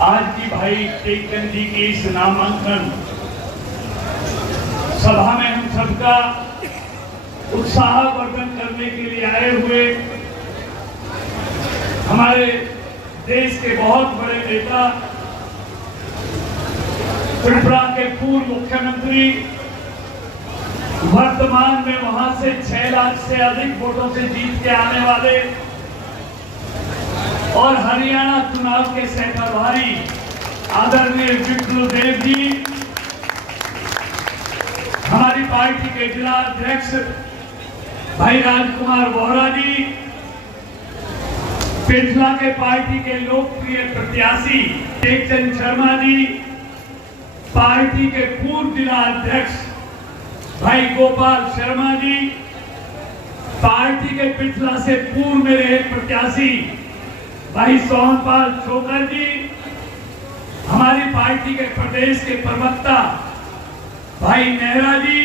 आज की भाई टेकचंद जी की इस नामांकन सभा में हम सबका उत्साहवर्धन करने के लिए आए हुए हमारे देश के बहुत बड़े नेता, त्रिपुरा के पूर्व मुख्यमंत्री, वर्तमान में वहां से 6 लाख से अधिक वोटों से जीत के आने वाले और हरियाणा चुनाव के सहप्रभारी आदरणीय विप्लव देव जी, हमारी पार्टी के जिला अध्यक्ष भाई राजकुमार बोहरा जी, पिछला के पार्टी के लोकप्रिय प्रत्याशी टेकचंद शर्मा जी, पार्टी के पूर्व जिला अध्यक्ष भाई गोपाल शर्मा जी, पार्टी के पिछला से पूर्व में रहे प्रत्याशी भाई सोहनपाल छोकर जी, हमारी पार्टी के प्रदेश के प्रवक्ता भाई नेहरा जी,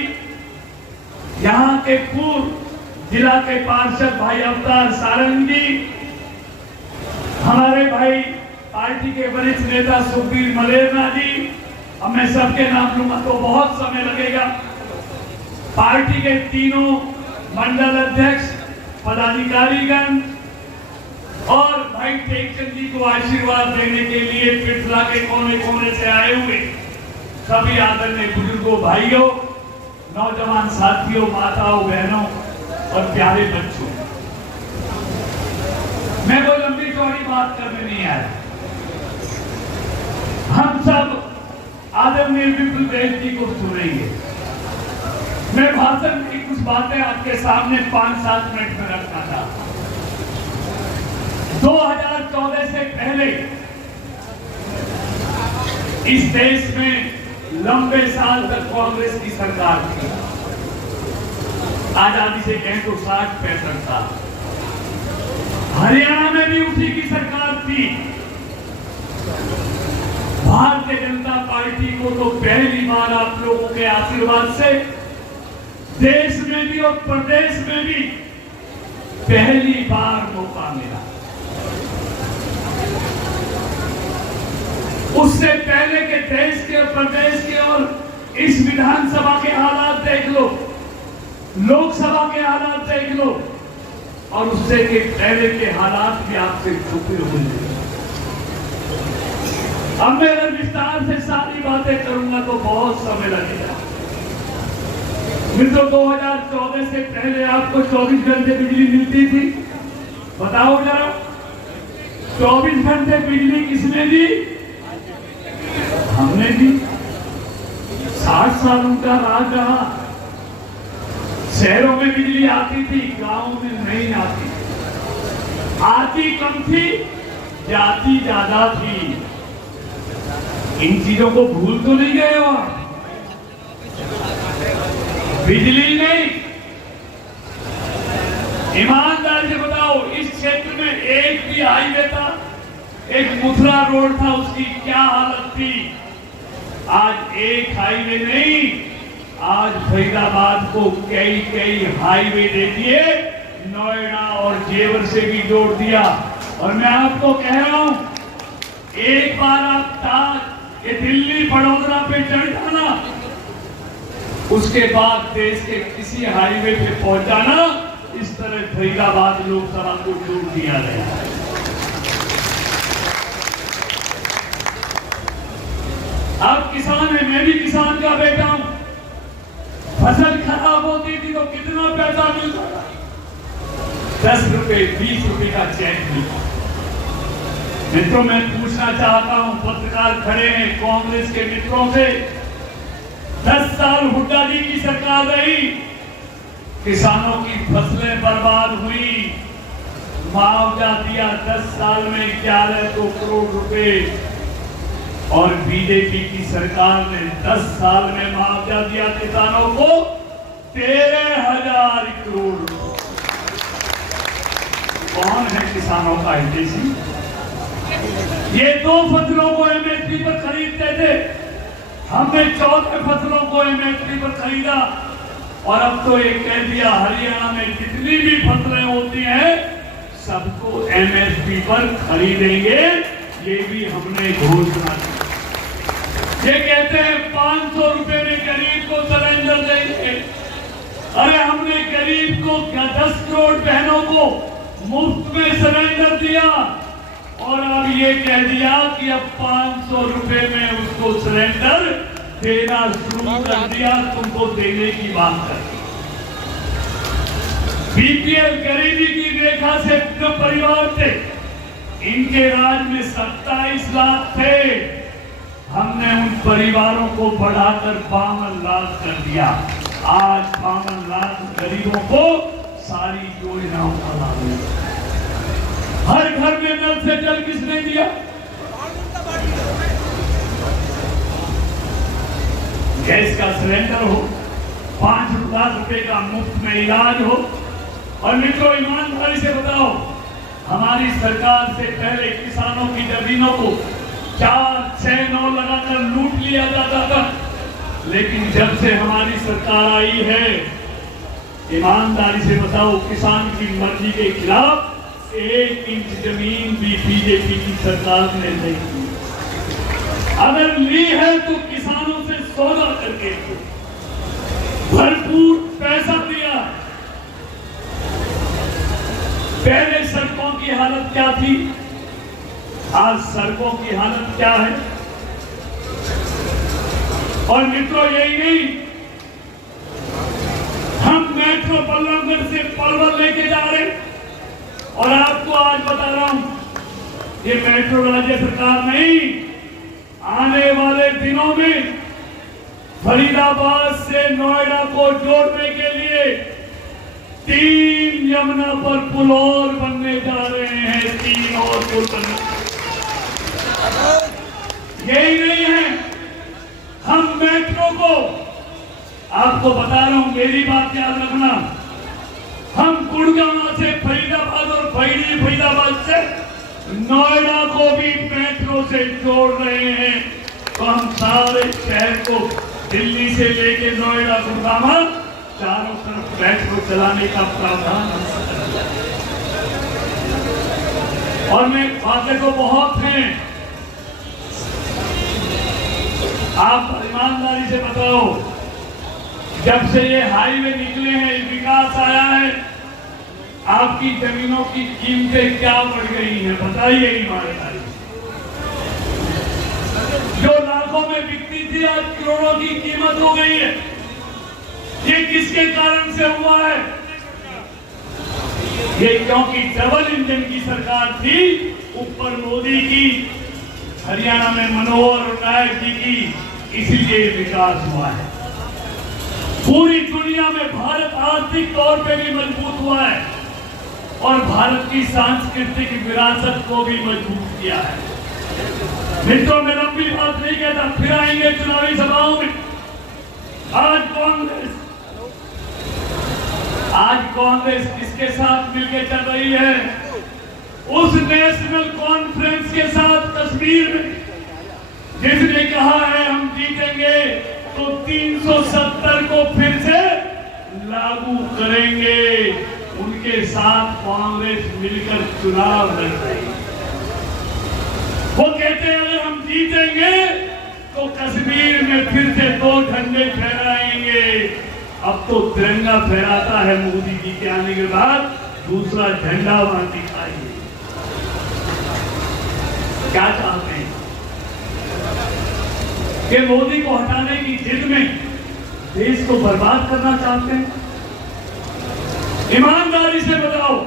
यहाँ के पूर्व जिला के पार्षद भाई अवतार सारंग जी, हमारे भाई पार्टी के वरिष्ठ नेता सुखबीर मलेरना जी, अब मैं सबके नाम लूंगा तो बहुत समय लगेगा, पार्टी के तीनों मंडल अध्यक्ष, पदाधिकारीगण और भाई टेकचंद जी को आशीर्वाद देने के लिए पिछला के कोने कोने से आए हुए सभी आदरणीय बुजुर्गों, भाइयों, नौजवान साथियों, माताओं, बहनों और प्यारे बच्चों, मैं कोई लंबी चौड़ी बात करने नहीं आया। हम सब आदरणीय विप्लव देव जी को सुनेंगे। मैं भाषण की कुछ बातें आपके सामने 5-7 मिनट में रखना था। 2014 से पहले इस देश में लंबे साल तक कांग्रेस की सरकार थी। आजादी से कहें तो 60-65 साल। हरियाणा में भी उसी की सरकार थी। भारतीय जनता पार्टी को तो पहली बार आप लोगों के आशीर्वाद से देश में भी और प्रदेश में भी पहली बार मौका मिला। उससे पहले के देश के, प्रदेश के और इस विधानसभा के हालात देख लो, लोकसभा के हालात देख लो, और उससे के पहले के हालात भी आपसे छुपे हुए हैं। अब मैं अगर विस्तार से सारी बातें करूंगा तो बहुत समय लगेगा। मित्रों, 2014 से पहले आपको 24 घंटे बिजली मिलती थी? बताओ जरा, 24 घंटे बिजली किसने दी? हमने दी। 60 साल उनका राज रहा। शहरों में बिजली आती थी, गांवों में नहीं आती। आती कम थी, जाती ज्यादा थी। इन चीजों को भूल तो नहीं गए हो आप? बिजली नहीं, ईमानदार से बताओ, इस क्षेत्र में एक भी हाईवे था, एक मथुरा रोड था, उसकी क्या हालत थी? आज एक हाईवे नहीं, आज फरीदाबाद को कई हाईवे दे दिए, नोएडा और जेवर से भी जोड़ दिया। और मैं आपको कह रहा हूं, एक बार आप ये दिल्ली बड़ौदा पे चढ़ जाना, उसके बाद देश के किसी हाईवे पे पहुंचाना, इस तरह फरीदाबाद लोकसभा को जोड़ दिया गया। आप किसान हैं, मैं भी किसान का बेटा हूं। फसल खराब होती थी तो कितना पैसा मिलता था? 10 रुपए, 20 रुपए का चेक मिलता। मित्रों, मैं पूछना चाहता हूं, पत्रकार खड़े हैं, कांग्रेस के मित्रों से, 10 साल हुड्डा जी की सरकार रही, किसानों की फसलें बर्बाद हुई, मुआवजा दिया 10 साल में 1100 करोड़ रुपए, और बीजेपी की सरकार ने 10 साल में मुआवजा दिया किसानों को 13,000 करोड़। कौन है किसानों का हितैषी? ये 2 फसलों को एमएसपी पर खरीदते थे, हमने 14 फसलों को एमएसपी पर खरीदा, और अब तो एक कह दिया हरियाणा में जितनी भी फसलें होती हैं सबको एमएसपी पर खरीदेंगे। ये भी हमने घोषणा की। ये कहते हैं 500 रुपए में गरीब को सिलेंडर देंगे। अरे हमने गरीब को क्या 10 करोड़ बहनों को मुफ्त में सिलेंडर दिया और अब ये कह दिया कि अब 500 रुपए में उसको सिलेंडर देना शुरू कर दिया, तुमको देने की बात कर। बीपीएल गरीबी की रेखा से जो परिवार थे, इनके राज में 27 लाख थे, हमने उन परिवारों को बढ़ाकर 52 लाख कर दिया। आज 52 लाख गरीबों को सारी योजनाओं का लाभ मिला। हर घर में नल से जल किसने दिया? गैस का सिलेंडर हो, 5 लाख रुपए का मुफ्त में इलाज हो। और मित्रों, ईमानदारी से बताओ, हमारी सरकार से पहले किसानों की जमीनों को 4, 6, 9 लगाकर लूट लिया जाता था, लेकिन जब से हमारी सरकार आई है, ईमानदारी से बताओ, किसान की मर्जी के खिलाफ 1 इंच जमीन भी बीजेपी की सरकार ने नहीं दी। अगर ली है तो किसानों से सौदा करके भरपूर पैसा दिया। पहले सड़कों की हालत क्या थी, आज सड़कों की हालत क्या है? और मित्रों, यही नहीं, हम मेट्रो बल्लभगढ़ से पलवल लेके जा रहे हैं। और आपको आज बता रहा हूं, ये मेट्रो राज्य सरकार नहीं, आने वाले दिनों में फरीदाबाद से नोएडा को जोड़ने के लिए 3 यमुना पर पुल और बनने जा रहे हैं। 3 और पुल बनने। यही नहीं है, हम मेट्रो को, आपको बता रहा हूं, मेरी बात याद रखना, हम गुड़गांव से फरीदाबाद और फरीदाबाद से नोएडा को भी मेट्रो से जोड़ रहे हैं। तो हम सारे शहर को दिल्ली से लेके नोएडा गुड़गांव चारों तरफ मेट्रो चलाने का प्रावधान। और मैं बातें तो बहुत हैं, आप ईमानदारी से बताओ, जब से ये हाईवे निकले हैं, विकास आया है, आपकी जमीनों की कीमतें क्या बढ़ गई हैं? बताइए ईमानदारी। जो लाखों में बिकती थी, आज करोड़ों की कीमत हो गई है। ये किसके कारण से हुआ है? ये क्योंकि डबल इंजन की सरकार थी, ऊपर मोदी की, हरियाणा में मनोहर नायक जी की, इसीलिए विकास हुआ है। पूरी दुनिया में भारत आर्थिक तौर पे भी मजबूत हुआ है और भारत की सांस्कृतिक विरासत को भी मजबूत किया है। मित्रों, मैं लंबी बात नहीं कहता, फिर आएंगे चुनावी सभाओं में। आज कांग्रेस किसके साथ मिलकर चल रही है? उस नेशनल कॉन्फ्रेंस के साथ कश्मीर में, जिसने कहा है हम जीतेंगे तो 370 को फिर से लागू करेंगे। उनके साथ कांग्रेस मिलकर चुनाव लड़ रही है। वो कहते हैं अगर हम जीतेंगे तो कश्मीर में फिर से 2 झंडे फहराएंगे। अब तो तिरंगा फहराता है मोदी जी के आने के बाद, दूसरा झंडा वहां दिखाइए। क्या चाहते हैं कि मोदी को हटाने की जिद में देश को बर्बाद करना चाहते हैं? ईमानदारी से बताओ,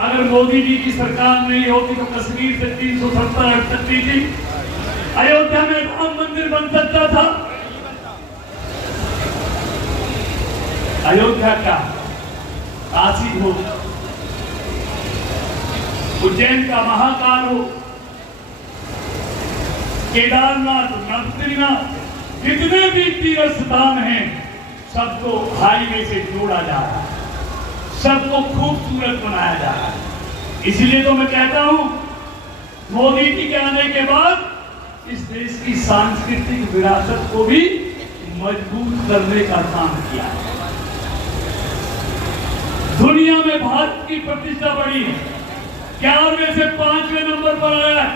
अगर मोदी जी की सरकार नहीं होती तो कश्मीर से 370 हट सकती थी, अयोध्या में राम मंदिर बन सकता था। अयोध्या का काशी हो, उज्जैन का महाकाल हो, केदारनाथ, बद्रीनाथ, जितने भी तीर्थ स्थान हैं, सबको हाईवे से जोड़ा जा रहा है, सबको खूबसूरत बनाया जा रहा है। इसलिए तो मैं कहता हूं, मोदी जी के आने के बाद इस देश की सांस्कृतिक विरासत को भी मजबूत करने का काम किया है। दुनिया में भारत की प्रतिष्ठा बढ़ी है, 11वें से 5वें नंबर पर आया है।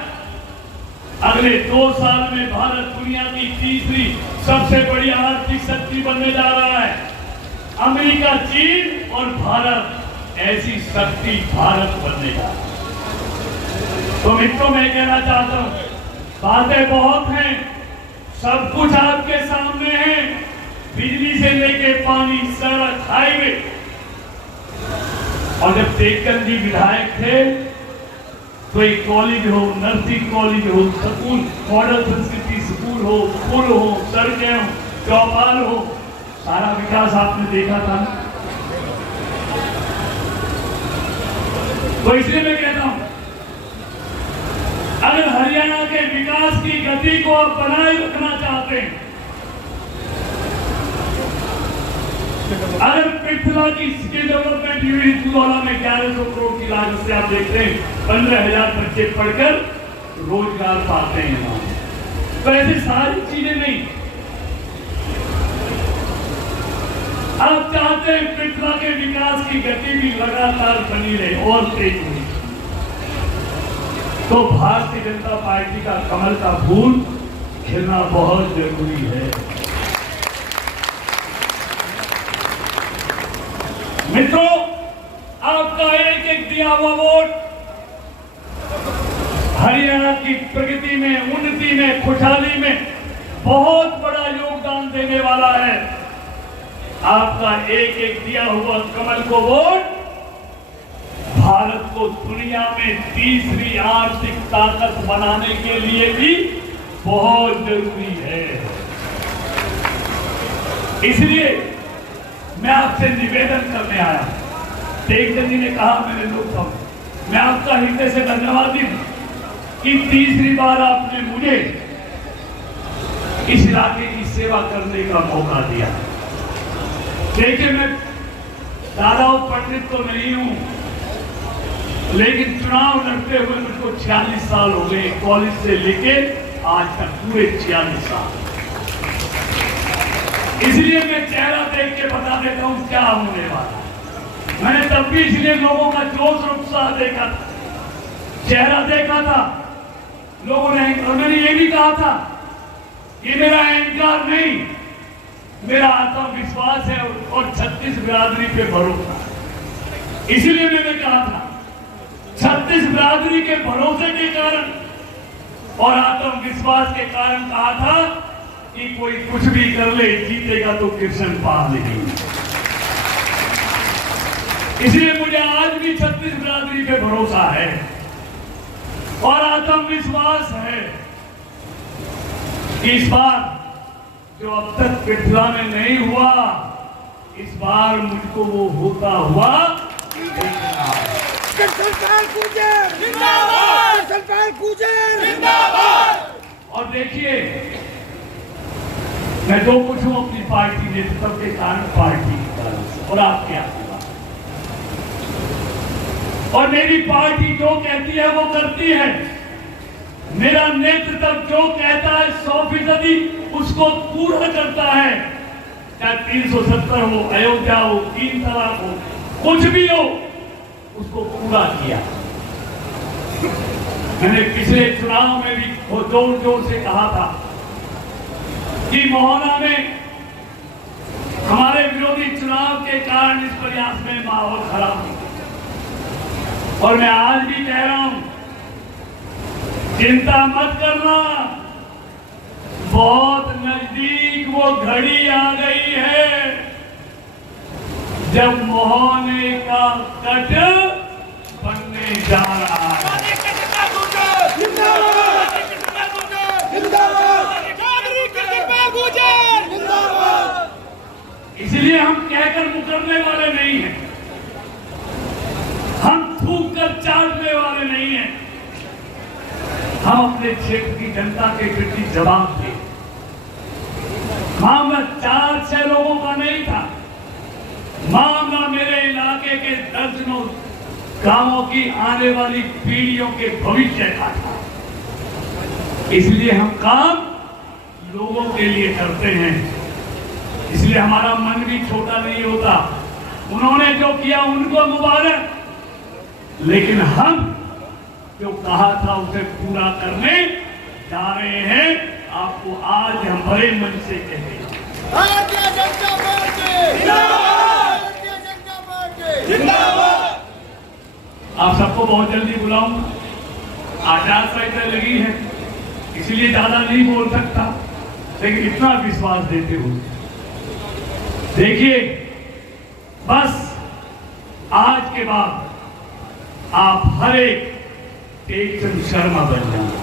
अगले 2 साल में भारत दुनिया की तीसरी सबसे बड़ी आर्थिक शक्ति बनने जा रहा है। अमेरिका, चीन और भारत, ऐसी शक्ति भारत बनने जा रहा है। तो मित्रों, मैं कहना चाहता हूं, बातें बहुत हैं, सब कुछ आपके सामने है, बिजली से लेके पानी, सड़क, हाईवे। और जब टेकचंद जी विधायक थे तो एक कॉलेज हो, नर्सिंग कॉलेज हो, स्कूल, मॉडल संस्कृति स्कूल हो, पुल हो, सड़कें हो, चौपाल हो, सारा विकास आपने देखा था। तो इसलिए मैं कहता हूं, अगर हरियाणा के विकास की गति को आप बनाए रखना चाहते हैं, अगर पृथ्वी की स्किल डेवलपमेंट यूनिट इंदौरा में 1100 करोड़ की लागत से आप देखते हैं 15,000 बच्चे पढ़कर रोजगार पाते हैं वहां। तो ऐसी सारी चीजें नहीं, आप चाहते हैं पृथ्वी के विकास की गति भी लगातार बनी रहे और तेज हुई, तो भारतीय जनता पार्टी का कमल का फूल खिलना बहुत जरूरी है। मित्रों, आपका एक एक दिया हुआ वोट हरियाणा की प्रगति में, उन्नति में, खुशहाली में बहुत बड़ा योगदान देने वाला है। आपका एक एक दिया हुआ कमल को वोट भारत को दुनिया में तीसरी आर्थिक ताकत बनाने के लिए भी बहुत जरूरी है। इसलिए मैं आपसे निवेदन करने आया। टेकचंद जी ने कहा मेरे लोकसभा, मैं आपका हृदय से धन्यवादी हूं कि तीसरी बार आपने मुझे इस इलाके की सेवा करने का मौका दिया। देखिए, मैं दादा पंडित तो नहीं हूं, लेकिन चुनाव लड़ते हुए मुझको 46 साल हो गए, कॉलेज से लेके आज तक पूरे 46 साल। इसलिए मैं चेहरा देख के बता देता हूं क्या होने वाला। मैंने तब भी इसलिए लोगों का जोश और उत्साह देखा था, चेहरा देखा था लोगों ने, और मैंने ये भी कहा था ये मेरा अहंकार नहीं, मेरा आत्मविश्वास है और 36 बिरादरी पे भरोसा। इसीलिए मैंने कहा था 36 बिरादरी के भरोसे के कारण और आत्मविश्वास के कारण कहा था कि कोई कुछ भी कर ले, जीतेगा तो कृष्ण पाल नहीं। इसलिए मुझे आज भी 36 बिरादरी पे भरोसा है और आत्मविश्वास है कि इस बार जो अब तक पिछला में नहीं हुआ, इस बार मुझको वो होता हुआ देखना है। और देखिए, मैं जो कुछ हूं अपनी पार्टी नेतृत्व के कारण, पार्टी के कारण और आपके आशीर्वाद, और मेरी पार्टी जो कहती है वो करती है। मेरा नेतृत्व जो कहता है 100% उसको पूरा करता है। चाहे 370 हो, अयोध्या हो, 3 तलाक हो, कुछ भी हो, उसको पूरा किया। मैंने पिछले चुनाव में भी जोर जोर से कहा था कि मोहना में हमारे विरोधी चुनाव के कारण इस प्रयास में माहौल खराब हो, और मैं आज भी कह रहा हूं, चिंता मत करना, बहुत नजदीक वो घड़ी आ गई है जब मोहने का कट बनने जा रहा है। इसलिए हम कहकर मुकरने वाले नहीं हैं, हम थूक कर चाटने वाले नहीं हैं। हम अपने क्षेत्र की जनता के प्रति जवाब दें। मामला 4-6 लोगों का नहीं था, मामला मेरे इलाके के दर्जनों गांवों की आने वाली पीढ़ियों के भविष्य का था। इसलिए हम काम लोगों के लिए करते हैं, इसलिए हमारा मन भी छोटा नहीं होता। उन्होंने जो किया उनको मुबारक, लेकिन हम जो कहा था उसे पूरा करने जा रहे हैं, आपको आज हम बड़े मन से कहते हैं भारतीय जनता पार्टी जिंदाबाद, भारतीय जनता पार्टी जिंदाबाद। आप सबको बहुत जल्दी बुलाऊंगा, आचार संहिता लगी है इसलिए ज्यादा नहीं बोल सकता, लेकिन इतना विश्वास देते हुए देखिए, बस आज के बाद आप हर एक टेकचंद शर्मा बन जाए।